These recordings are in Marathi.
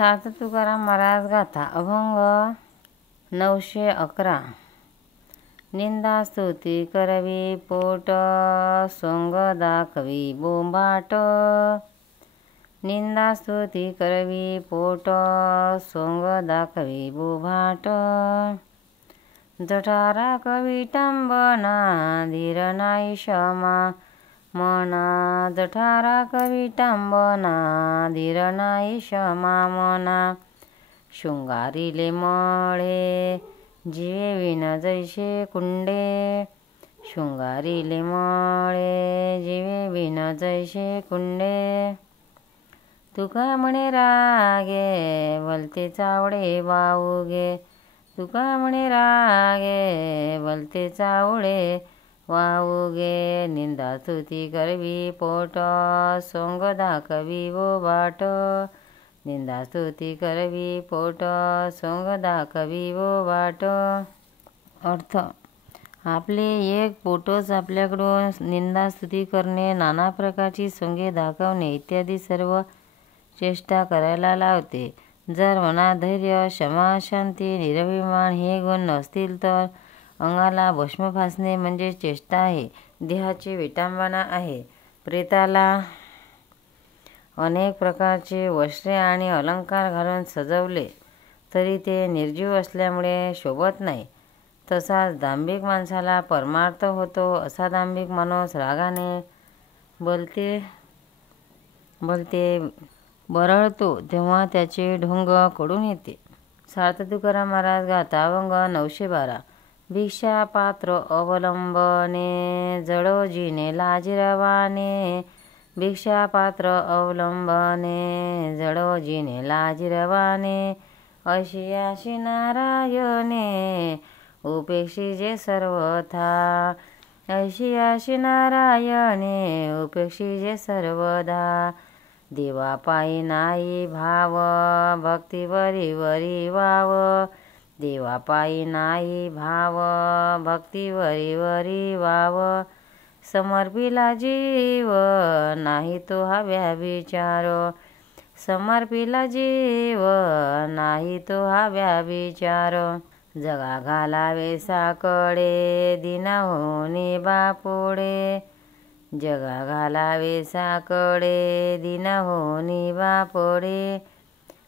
सार्थ तुकाराम महाराज गाथा अभंग 911। निंदा स्तुती करवी पोट, सोंग दाखवी बोंबाट। निंदा स्तुती करवी पोट, सोंग दाखवी बोंबाट। जठारा कवी टांबना, धीर नाही क्षमा मना। जठारा कवी टांबना, धीर नाही क्षमा मना। शृंगारिले मळे, जीवे विन जैसे कुंडे। शृंगारिले मळे, जीवे विन जैसे कुंडे। तुका म्हणे रागे, भलते चावडे वाऊगे। तुका म्हणे रागे, भलते चावडे वाऊगे। निंदा स्तुती करवी पोट, सोंग दाखवी बोबाट। निंदा स्तुती करवी पोट, सोंग दाखवी बोबाट। अर्थ: आपले एक पोटच आपल्याकडून निंदा स्तुती करणे, नाना प्रकारची सोंगे दाखवणे इत्यादी सर्व चेष्टा करायला लावते। जर मनात धैर्य, क्षमा, शांती, निरभिमान हे गुण नसतील तर अंगाला भस्म फासणे म्हणजे चेष्टा आहे, देहाची विटंबना आहे। प्रेताला अनेक प्रकारचे वस्त्रे आणि अलंकार घालून सजवले तरी ते निर्जीव असल्यामुळे शोभत नाही। तसाच दांभिक माणसाला परमार्थ होतो। असा दांभिक माणूस रागाने भलते बरळतो तेव्हा त्याचे ढोंग कडून येते। सार्थ तुकाराम महाराज गाथा अभंग 912। भिक्षा पात्र अवलंबने, जडो जिने लाजिरवाने। भिक्षा पात्र अवलंबने, जडो जिने लाजिरवाने। अशी अशी नारायणे, उपेक्षिजे सर्वथा। अशी अशी नारायणे, उपेक्षिजे सर्वदा। देवापायी नाही भाव, भक्ती वरी वरी वाव। देवापायी नाही भाव, भक्ती वरी वरी वाव। समर्पिला जीव, नाही तो हव्या विचार। समर्पिला जीव, नाही तो हव्या विचार। जगा घालावे साकडे, दिना होनी बापुडे। जगा घालावे साकडे, दिना होनी बापुडे।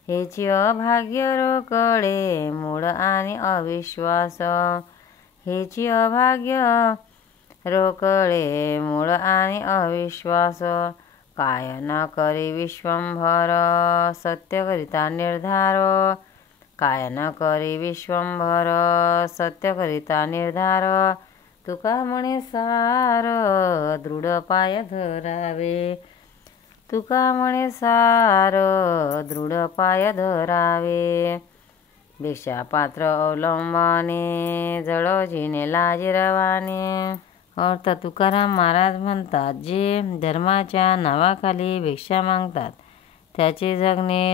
हेची अभाग्य रोकडे, मूळ आणि अविश्वास। हेची अभाग्य रोकडे, मूळ आणि अविश्वास। काय न करी विश्वंभर, सत्य करिता निर्धार। काय न करी विश्वंभर, सत्य करिता निर्धार। तुका म्हणे सार, दृढ पाय धरावे। तुका म्हणे सार, दृढ पाय धरावे। भिक्षा पात्र अवलंबने, जडो जिने लाजिरवाने। अर्थ: तुकाराम महाराज म्हणतात, जे धर्माच्या नावाखाली भिक्षा मागतात त्याचे जगणे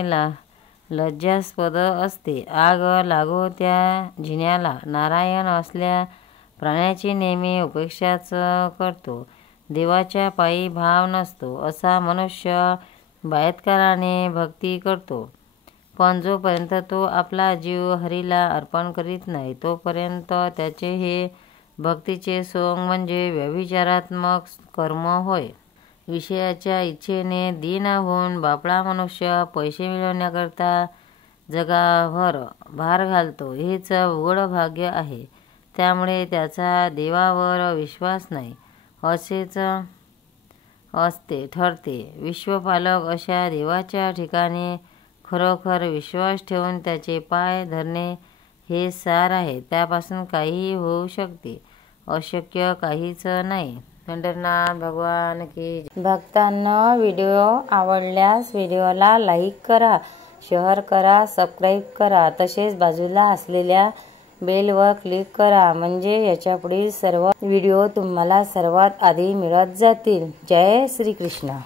लज्जास्पद असते। आग लागो त्या जिन्याला, नारायण असल्या प्राण्याची नेहमी उपेक्षाच करतो। देवाच्या पायी भाव नसतो असा मनुष्य बायत्काराने भक्ती करतो, पण जोपर्यंत तो आपला जीव हरीला अर्पण करीत नाही तोपर्यंत त्याचे हे भक्तीचे सोंग म्हणजे व्यभिचारात्मक कर्म होय। विषयाच्या इच्छेने दीन होऊन बापळा मनुष्य पैसे मिळवण्याकरता जगाभर भार घालतो, हेच उघड भाग्य आहे। त्यामुळे त्याचा देवावर विश्वास नाही असेच असते ठरते। विश्वपालक अशा देवाच्या ठिकाणी खरोखर विश्वास ठेवून त्याचे पाय धरणे हे सार आहे। त्यापासून काहीही होऊ शकते, अशक्य काहीच नाही। पंढरनाथ भगवान की जय। भक्तांनो, व्हिडिओ आवडल्यास व्हिडिओला लाईक करा, शेअर करा, सबस्क्राईब करा, तसेच बाजूला असलेल्या बेलवर क्लिक करा, म्हणजे याच्या पुढील सर्व व्हिडिओ तुम्हाला सर्वात आधी मिळत जातील। जय श्री कृष्ण।